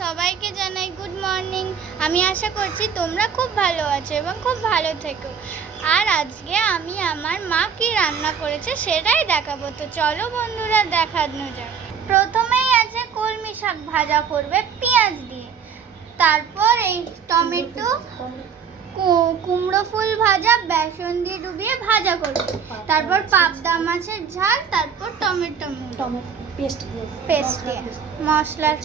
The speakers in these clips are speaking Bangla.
সবাইকে জানাই গুড মর্নিং। আমি আশা করছি তোমরা খুব ভালো আছো এবং খুব ভালো থেকো। আর আজকে আমি আমার মা কি রান্না করেছে সেটাই দেখাবো। তো চলো বন্ধুরা দেখানো যাক। প্রথমেই আছে কলমি শাক ভাজা করবে পেঁয়াজ দিয়ে, তারপর এই টমেটো কুমড়ো ফুল ভাজা বেসন দিয়ে ডুবিয়ে ভাজা করবে, তারপর পাবদা মাছের ঝাল, তারপর টমেটো পেস্ট দিয়ে মশলার।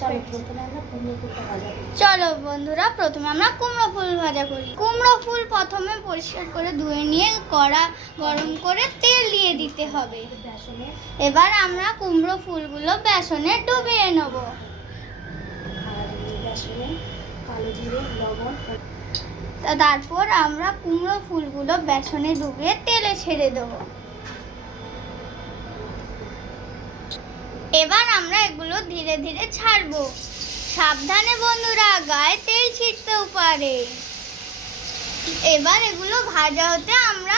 চলো বন্ধুরা প্রথমে আমরা কুমড়ো ফুল ভাজা করি। কুমড়ো ফুল প্রথমে পরিষ্কার করে ধুয়ে নিয়ে কড়া গরম করে তেল দিয়ে দিতে হবে। এবার আমরা কুমড়ো ফুলগুলো বেসনে ডুবিয়ে নেব। তারপর আমরা কুমড়ো ফুলগুলো বেসনে ডুবিয়ে তেলে ছেড়ে দেবো। এবার আমরা এগুলো ধীরে ধীরে ছাড়বো। সাবধানে বন্ধুরা, গায়ে তেল ছিটতেও পারে। এবার এগুলো ভাজা হতে আমরা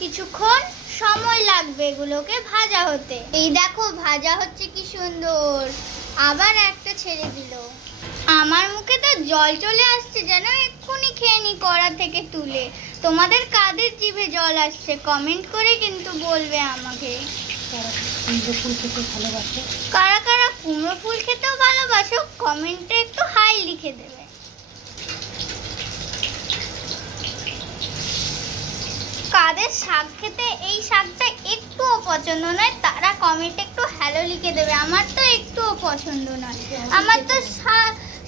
কিছুক্ষণ সময় লাগবে এগুলোকে ভাজা হতে। এই দেখো ভাজা হচ্ছে কি সুন্দর। আবার একটা ছেড়ে দিল। আমার মুখে তো জল চলে আসছে, যেন এক্ষুনি খেয়ে নি কড়া থেকে তুলে। তোমাদের কাদের জিভে জল আসছে কমেন্ট করে কিন্তু বলবে আমাকে। কারা কারা কুমড়ো ফুল খেতেও ভালোবাসো কমেন্টে একটু হাই লিখে দেবে। কাদের শাক খেতে এই শাকটা একটুও পছন্দ নয় তারা কমেন্টে একটু হ্যালো লিখে দেবে। আমার তো একটুও পছন্দ নয়, আমার তো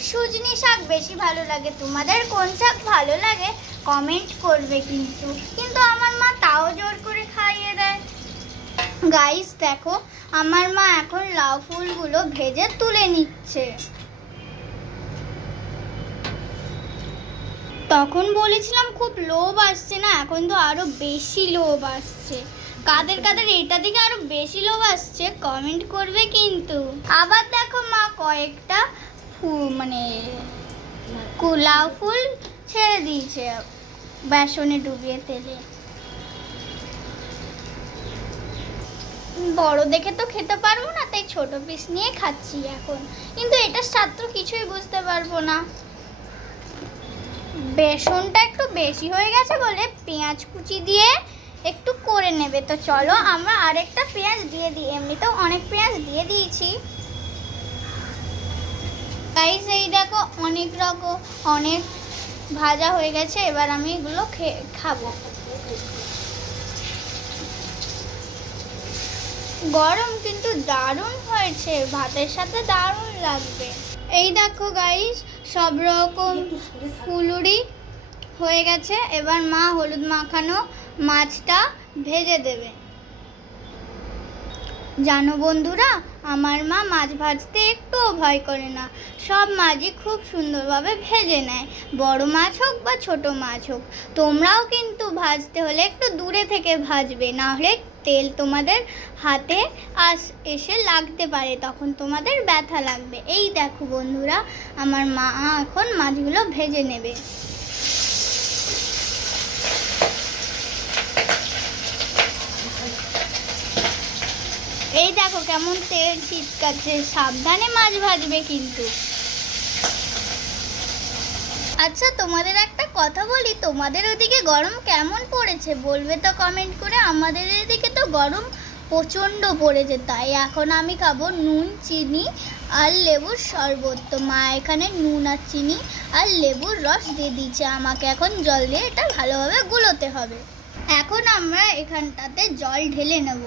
সুজনি শাক বেশি ভালো লাগে। তোমাদের কোন শাক ভালো লাগে কমেন্ট করবে কিন্তু আমার মা তাও জোর করে খাইয়ে দেয়। গাইস দেখো আমার মা এখন লাউ ফুলগুলো ভেজে তুলে নিচ্ছে। তখন বলেছিলাম খুব লোভ আসছে না, এখন তো আরো বেশি লোভ আসছে। কাদের কাদের এটা দিকে আরো বেশি লোভ আসছে কমেন্ট করবে কিন্তু। আবার দেখো মা কয়েকটা লাউ ফুল ছেড়ে দিয়েছে বেসনে ডুবিয়ে তেলে। বড় দেখে তো খেতে পারবো না, তাই ছোট পিস নিয়ে খাচ্ছি এখন। কিন্তু এটার স্বাদ তো কিছুই বুঝতে পারবো না। বেসনটা একটু বেশি হয়ে গেছে বলে পেঁয়াজ কুচি দিয়ে একটু করে নেবে। তো চলো আমরা আরেকটা পেঁয়াজ দিয়ে দিই, এমনিতেও অনেক পেঁয়াজ দিয়ে দিয়েছি। গাইস এই দেখো অনেক ভাজা হয়ে গেছে। এবার আমি এগুলো খাবো। গরম কিন্তু দারুণ হয়েছে, ভাতের সাথে দারুণ লাগবে। এই দেখো গাইস সব রকম ফুলুরি হয়ে গেছে। এবার মা হলুদ মাখানো মাছটা ভেজে দেবে। জানো বন্ধুরা, আমার মা মাছ ভাজতে একটুও ভয় করে না। সব মাছই খুব সুন্দরভাবে ভেজে নেয়, বড় মাছ হোক বা ছোট মাছ হোক। তোমরাও কিন্তু ভাজতে হলে একটু দূরে থেকে ভাজবে, না হলে তেল তোমাদের হাতে এসে লাগতে পারে, তখন তোমাদের ব্যথা লাগবে। এই দেখো বন্ধুরা আমার মা এখন মাছগুলো ভেজে নেবে। এই দেখো কেমন তেল ছিটকাচ্ছে, সাবধানে মাছ ভাজবে কিন্তু। আচ্ছা তোমাদের একটা কথা বলি, তোমাদের ওদিকে গরম কেমন পড়েছে বলবে তো কমেন্ট করে। আমাদের এদিকে তো গরম প্রচণ্ড পড়েছে, তাই এখন আমি খাবো নুন চিনি আর লেবুর শরবত। তো মা এখানে নুন আর চিনি আর লেবুর রস দিয়ে দিয়েছে আমাকে। এখন জল দিয়ে এটা ভালোভাবে গুলোতে হবে। এখন আমরা এখানটাতে জল ঢেলে নেব।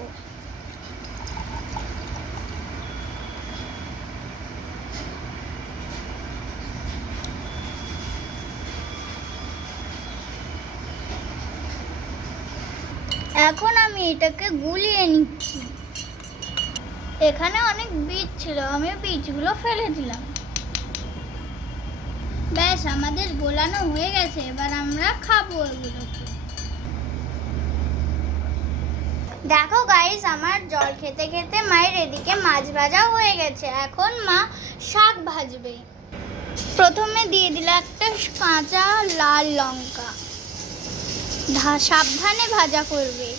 এখন আমি এটাকে গুলিয়ে নিচ্ছি। এখানে অনেক বীজ ছিল, আমি বীজগুলো ফেলে দিলাম। ব্যাস আমাদের গোলানো হয়ে গেছে, এবার আমরা খাবো এগুলোকে। দেখো গাইস আমার জল খেতে খেতে মায়ের এদিকে মাছ ভাজা হয়ে গেছে। এখন মা শাক ভাজবে। প্রথমে দিয়ে দিল একটা কাঁচা লাল লঙ্কা, সাবধানে ভাজা করবে।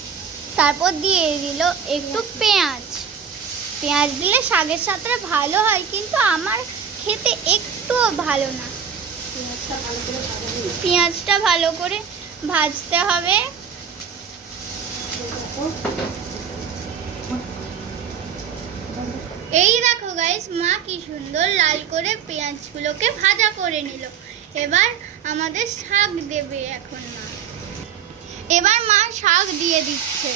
তারপর দিয়ে দিল একটু পেঁয়াজ দিলে শাকের সাথে ভালো হয়, কিন্তু আমার খেতে একটুও ভালো না। পেঁয়াজটা ভালো করে ভাজতে হবে। এই দেখো গাইস, মা কি সুন্দর লাল করে পেঁয়াজগুলোকে ভাজা করে নিল। এবার আমাদের শাক দেবে এখন মা। এবার মা শাক দিয়ে দিচ্ছে।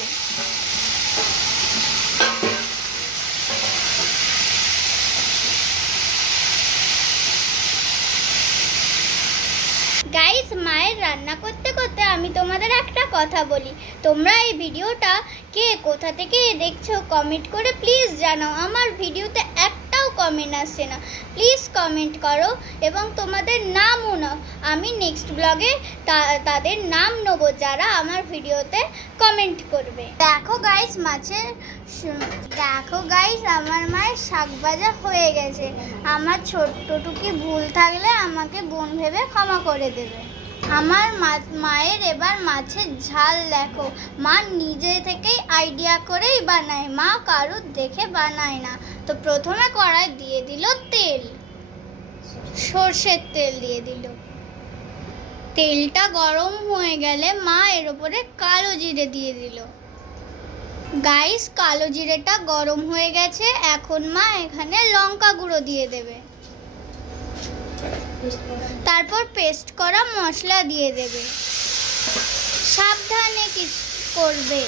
গাইস, মায়ের রান্না করতে করতে আমি তোমাদের একটা কথা বলি। তোমরা এই ভিডিওটা কে কোথা থেকে দেখছো কমেন্ট করে প্লিজ জানাও। আমার ভিডিওতে একটাও কমেন্ট আসছে না, প্লিজ কমেন্ট করো এবং তোমাদের নামও নাও। আমি নেক্সট ব্লগে তাদের নাম নেবো যারা আমার ভিডিওতে কমেন্ট করবে। দেখো গাইস, আমার মায়ের শাক ভাজা হয়ে গেছে। আমার ছোট্টটুকি ভুল থাকলে আমাকে বোন ভেবে ক্ষমা করে দেবে। আমার মায়ের এবার মাছের ঝাল দেখো, মা নিজে থেকেই আইডিয়া করেই বানায়, মা কারুর দেখে বানায় না। তো প্রথমে কড়াই দিয়ে দিল তেল, সর্ষের তেল দিয়ে দিল। তেলটা গরম হয়ে গেলে মা এর উপরে কালো জিরে দিয়ে দিল। গাইস, কালো জিরেটা গরম হয়ে গেছে, এখন মা এখানে লঙ্কা গুঁড়ো দিয়ে দেবে। তারপর পেস্ট করা মশলা দিয়ে দেবে। সাবধানে কিছু করবে।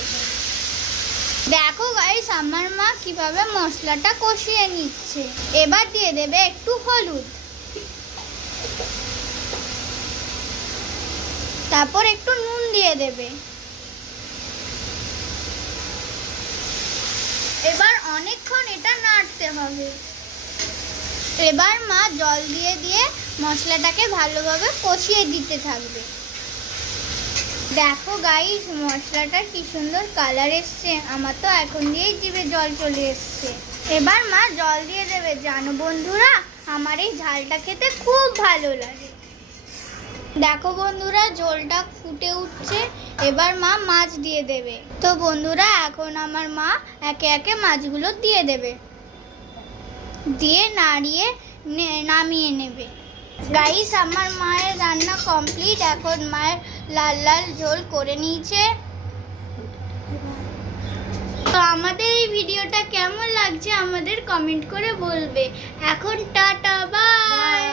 দেখো গাইস, আমার মা কিভাবে মশলাটা কষিয়ে নিচ্ছে। এবার দিয়ে দেবে একটু হলুদ, তারপর একটু নুন দিয়ে দেবে। এবার অনেকক্ষণ এটা নাড়তে হবে। এবার মা জল দিয়ে দিয়ে মশলাটাকে ভালোভাবে কষিয়ে দিতে থাকবে। দেখো গাইস, মশলাটা কি সুন্দর কালার এসছে, আমার তো এখন দিয়েই জিভে জল চলে এসছে। এবার মা জল দিয়ে দেবে। জানো বন্ধুরা, আমার এই ঝালটা খেতে খুব ভালো লাগে। দেখো বন্ধুরা, ঝোলটা ফুটে উঠছে। এবার মা মাছ দিয়ে দেবে। তো বন্ধুরা, এখন আমার মা একে একে মাছগুলো দিয়ে দেবে, দিয়ে নাড়িয়ে নামিয়ে নেবে। গাইস, আমার মায়ের রান্না কমপ্লিট। এখন মায়ের লাল লাল ঝোল করে নিয়েছে। তো আমাদের এই ভিডিওটা কেমন লাগছে আমাদের কমেন্ট করে বলবে। এখন টাটা, বাই।